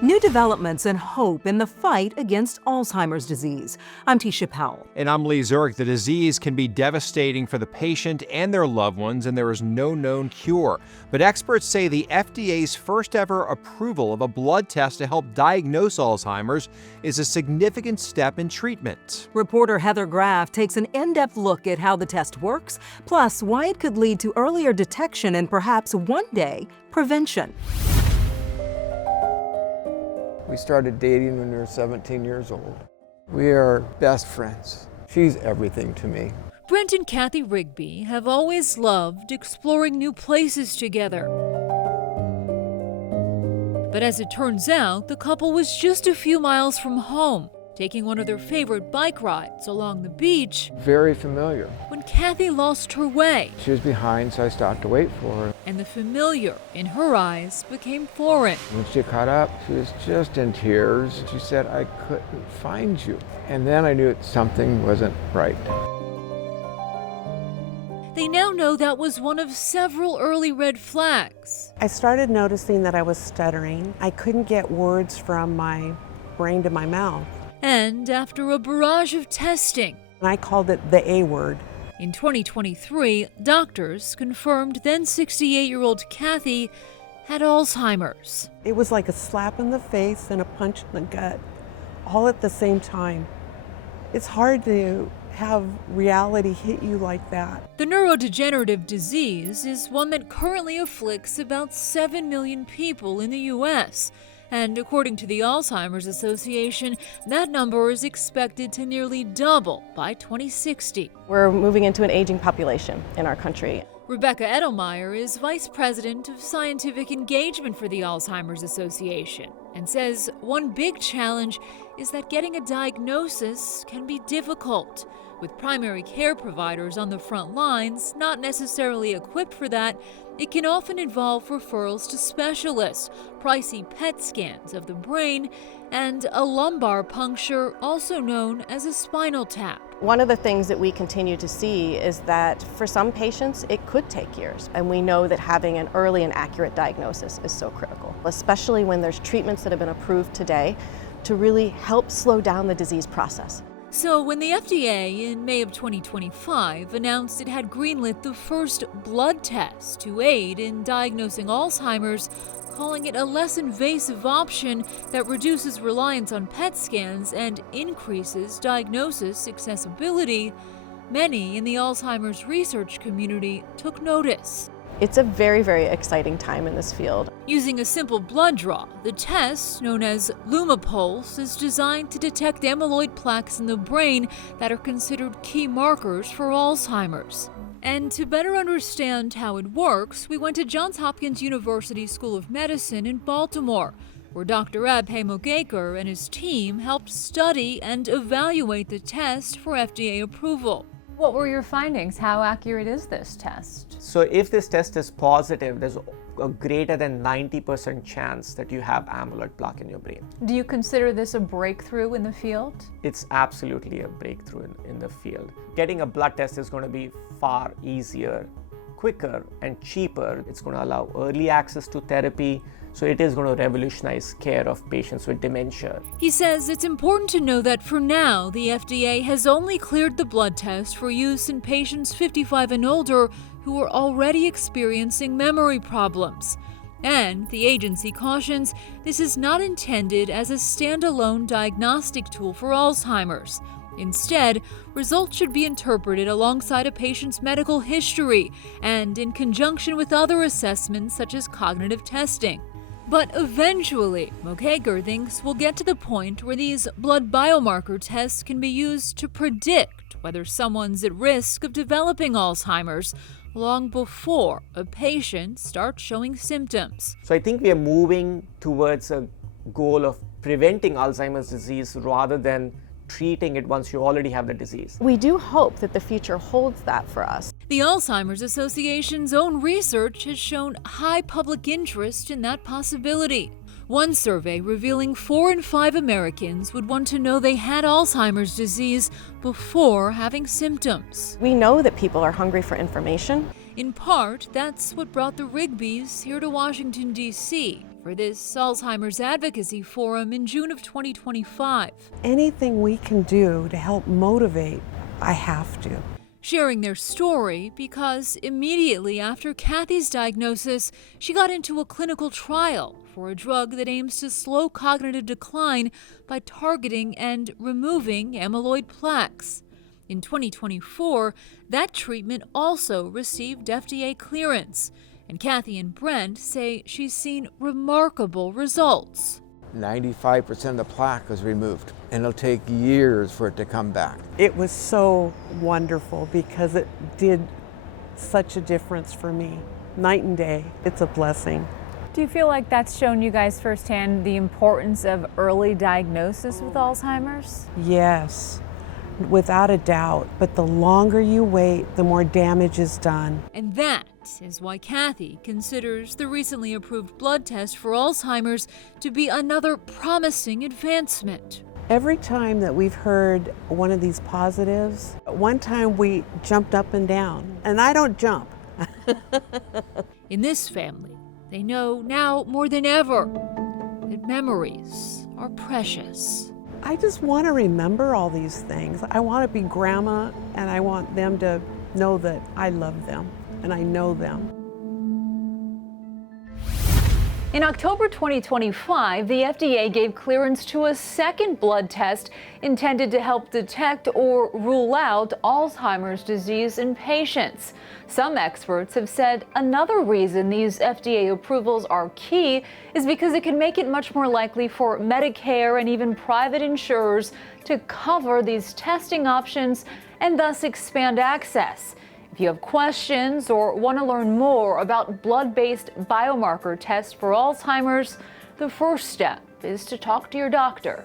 New developments and hope in the fight against Alzheimer's disease. I'm Tisha Powell. And I'm Lee Zurich. The disease can be devastating for the patient and their loved ones, and there is no known cure. But experts say the FDA's first ever approval of a blood test to help diagnose Alzheimer's is a significant step in treatment. Reporter Heather Graff takes an in-depth look at how the test works, plus why it could lead to earlier detection and perhaps one day, prevention. We started dating when we were 17 years old. We are best friends. She's everything to me. Brent and Kathy Rigby have always loved exploring new places together. But as it turns out, the couple was just a few miles from home, taking one of their favorite bike rides along the beach. Very familiar. When Kathy lost her way. She was behind, so I stopped to wait for her. And the familiar, in her eyes, became foreign. When she caught up, she was just in tears. She said, "I couldn't find you." And then I knew something wasn't right. They now know that was one of several early red flags. I started noticing that I was stuttering. I couldn't get words from my brain to my mouth. And after a barrage of testing, I called it the A word. In 2023, doctors confirmed then 68-year-old Kathy had Alzheimer's. It was like a slap in the face and a punch in the gut, all at the same time. It's hard to have reality hit you like that. The neurodegenerative disease is one that currently afflicts about 7 million people in the U.S., and according to the Alzheimer's Association, that number is expected to nearly double by 2060. We're moving into an aging population in our country. Rebecca Edelmeyer is Vice President of Scientific Engagement for the Alzheimer's Association and says one big challenge is that getting a diagnosis can be difficult, with primary care providers on the front lines not necessarily equipped for that. It can often involve referrals to specialists, pricey PET scans of the brain, and a lumbar puncture, also known as a spinal tap. One of the things that we continue to see is that for some patients, it could take years. And we know that having an early and accurate diagnosis is so critical, especially when there's treatments that have been approved today to really help slow down the disease process. So when the FDA in May of 2025 announced it had greenlit the first blood test to aid in diagnosing Alzheimer's, calling it a less invasive option that reduces reliance on PET scans and increases diagnosis accessibility, many in the Alzheimer's research community took notice. It's a very, very exciting time in this field. Using a simple blood draw, the test, known as Lumipulse, is designed to detect amyloid plaques in the brain that are considered key markers for Alzheimer's. And to better understand how it works, we went to Johns Hopkins University School of Medicine in Baltimore, where Dr. Abhay Mogekar and his team helped study and evaluate the test for FDA approval. What were your findings? How accurate is this test? So if this test is positive, there's a greater than 90% chance that you have amyloid plaque in your brain. Do you consider this a breakthrough in the field? It's absolutely a breakthrough in the field. Getting a blood test is going to be far easier, quicker, and cheaper. It's going to allow early access to therapy. So it is going to revolutionize care of patients with dementia. He says it's important to know that for now, the FDA has only cleared the blood test for use in patients 55 and older who are already experiencing memory problems. And the agency cautions this is not intended as a standalone diagnostic tool for Alzheimer's. Instead, results should be interpreted alongside a patient's medical history and in conjunction with other assessments such as cognitive testing. But eventually, Mogekar thinks we'll get to the point where these blood biomarker tests can be used to predict whether someone's at risk of developing Alzheimer's long before a patient starts showing symptoms. So I think we are moving towards a goal of preventing Alzheimer's disease rather than treating it once you already have the disease. We do hope that the future holds that for us. The Alzheimer's Association's own research has shown high public interest in that possibility. One survey revealing 4 in 5 Americans would want to know they had Alzheimer's disease before having symptoms. We know that people are hungry for information. In part, that's what brought the Rigbys here to Washington, D.C. for for this Alzheimer's Advocacy Forum in June of 2025. Anything we can do to help motivate, I have to. Sharing their story because immediately after Kathy's diagnosis, she got into a clinical trial for a drug that aims to slow cognitive decline by targeting and removing amyloid plaques. In 2024, that treatment also received FDA clearance, and Kathy and Brent say she's seen remarkable results. 95% of the plaque was removed, and it'll take years for it to come back. It was so wonderful because it did such a difference for me. Night and day, it's a blessing. Do you feel like that's shown you guys firsthand the importance of early diagnosis with Alzheimer's? Yes, without a doubt. But the longer you wait, the more damage is done. And that is why Kathy considers the recently approved blood test for Alzheimer's to be another promising advancement. Every time that we've heard one of these positives, one time we jumped up and down, and I don't jump. In this family, they know now more than ever that memories are precious. I just want to remember all these things. I want to be grandma, and I want them to know that I love them and I know them. In October 2025, the FDA gave clearance to a second blood test intended to help detect or rule out Alzheimer's disease in patients. Some experts have said another reason these FDA approvals are key is because it can make it much more likely for Medicare and even private insurers to cover these testing options and thus expand access. If you have questions or want to learn more about blood-based biomarker tests for Alzheimer's, the first step is to talk to your doctor.